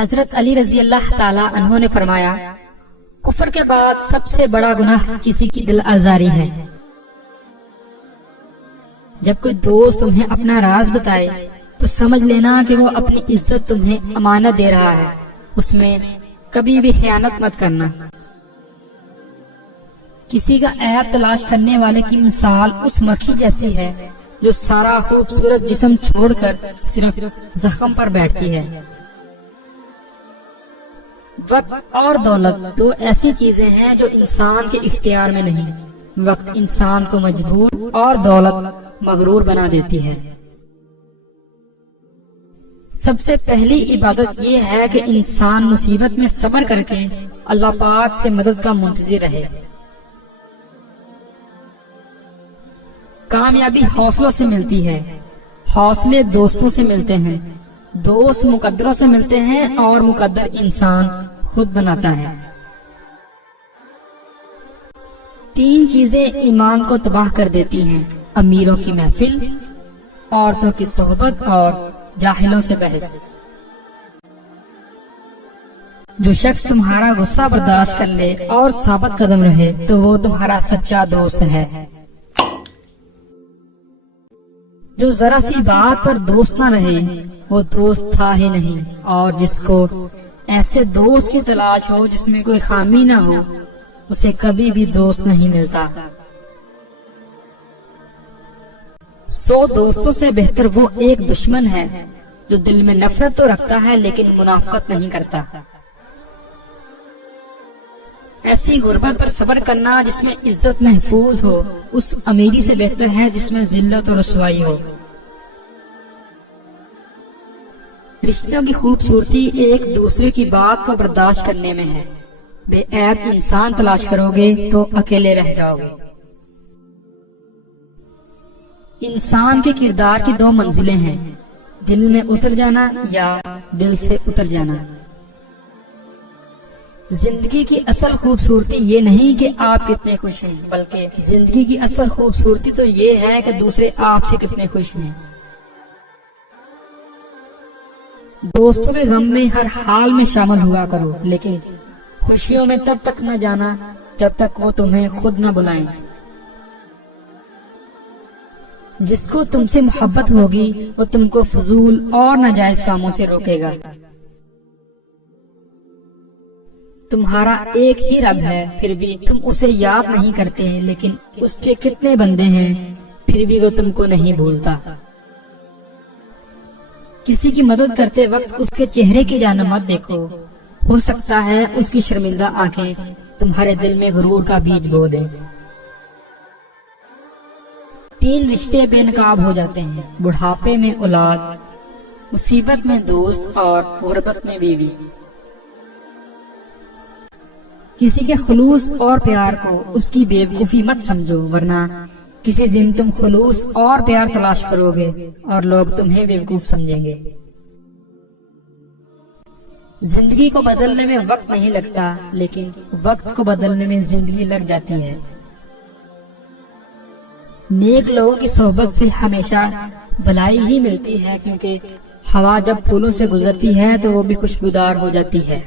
حضرت علی رضی اللہ تعالی عنہ نے فرمایا، کفر کے بعد سب سے بڑا گناہ کسی کی دل آزاری ہے۔ جب کوئی دوست تمہیں اپنا راز بتائے تو سمجھ لینا کہ وہ اپنی عزت تمہیں امانت دے رہا ہے، اس میں کبھی بھی خیانت مت کرنا۔ کسی کا عیب تلاش کرنے والے کی مثال اس مکھی جیسی ہے جو سارا خوبصورت جسم چھوڑ کر صرف زخم پر بیٹھتی ہے۔ وقت اور دولت دو ایسی چیزیں ہیں جو انسان کے اختیار میں نہیں۔ وقت انسان کو مجبور اور دولت مغرور بنا دیتی ہے۔ سب سے پہلی عبادت یہ ہے کہ انسان مصیبت میں صبر کر کے اللہ پاک سے مدد کا منتظر رہے۔ کامیابی حوصلوں سے ملتی ہے، حوصلے دوستوں سے ملتے ہیں، دوست مقدروں سے ملتے ہیں اور مقدر انسان خود بناتا ہے۔ تین چیزیں ایمان کو تباہ کر دیتی ہیں: امیروں کی محفل، عورتوں کی صحبت اور جاہلوں سے بحث۔ جو شخص تمہارا غصہ برداشت کر لے اور ثابت قدم رہے تو وہ تمہارا سچا دوست ہے۔ جو ذرا سی بات پر دوست نہ رہے وہ دوست تھا ہی نہیں، اور جس کو ایسے دوست کی تلاش ہو جس میں کوئی خامی نہ ہو اسے کبھی بھی دوست نہیں ملتا۔ 100 دوستوں سے بہتر وہ ایک دشمن ہے جو دل میں نفرت تو رکھتا ہے لیکن منافقت نہیں کرتا۔ ایسی غربت پر صبر کرنا جس میں عزت محفوظ ہو اس امیری سے بہتر ہے جس میں ذلت و رسوائی ہو۔ رشتوں کی خوبصورتی ایک دوسرے کی بات کو برداشت کرنے میں ہے۔ بے عیب انسان تلاش کرو گے تو اکیلے رہ جاؤ گے۔ انسان کے کردار کی 2 منزلیں ہیں: دل میں اتر جانا یا دل سے اتر جانا۔ زندگی کی اصل خوبصورتی یہ نہیں کہ آپ کتنے خوش ہیں، بلکہ زندگی کی اصل خوبصورتی تو یہ ہے کہ دوسرے آپ سے کتنے خوش ہیں۔ دوستوں کے غم میں ہر حال میں شامل ہوا کرو، لیکن خوشیوں میں تب تک نہ جانا جب تک وہ تمہیں خود نہ بلائیں۔ جس کو تم سے محبت ہوگی وہ تم کو فضول اور ناجائز کاموں سے روکے گا۔ تمہارا ایک ہی رب ہے، پھر بھی تم اسے یاد نہیں کرتے، لیکن اس کے کتنے بندے ہیں پھر بھی وہ تم کو نہیں بھولتا۔ کسی کی مدد کرتے وقت اس کے چہرے کی جانب مت دیکھو، ہو سکتا ہے اس کی شرمندہ آنکھیں تمہارے دل میں غرور کا بیج بو دیں۔ 3 رشتے بے نقاب ہو جاتے ہیں: بڑھاپے میں اولاد، مصیبت میں دوست اور غربت میں بیوی۔ کسی کے خلوص اور پیار کو اس کی بیوقوفی مت سمجھو، ورنہ کسی دن تم خلوص اور پیار تلاش کرو گے اور لوگ تمہیں بیوقوف سمجھیں گے۔ زندگی کو بدلنے میں وقت نہیں لگتا، لیکن وقت کو بدلنے میں زندگی لگ جاتی ہے۔ نیک لوگوں کی صحبت سے ہمیشہ بھلائی ہی ملتی ہے، کیونکہ ہوا جب پھولوں سے گزرتی ہے تو وہ بھی خوشبودار ہو جاتی ہے۔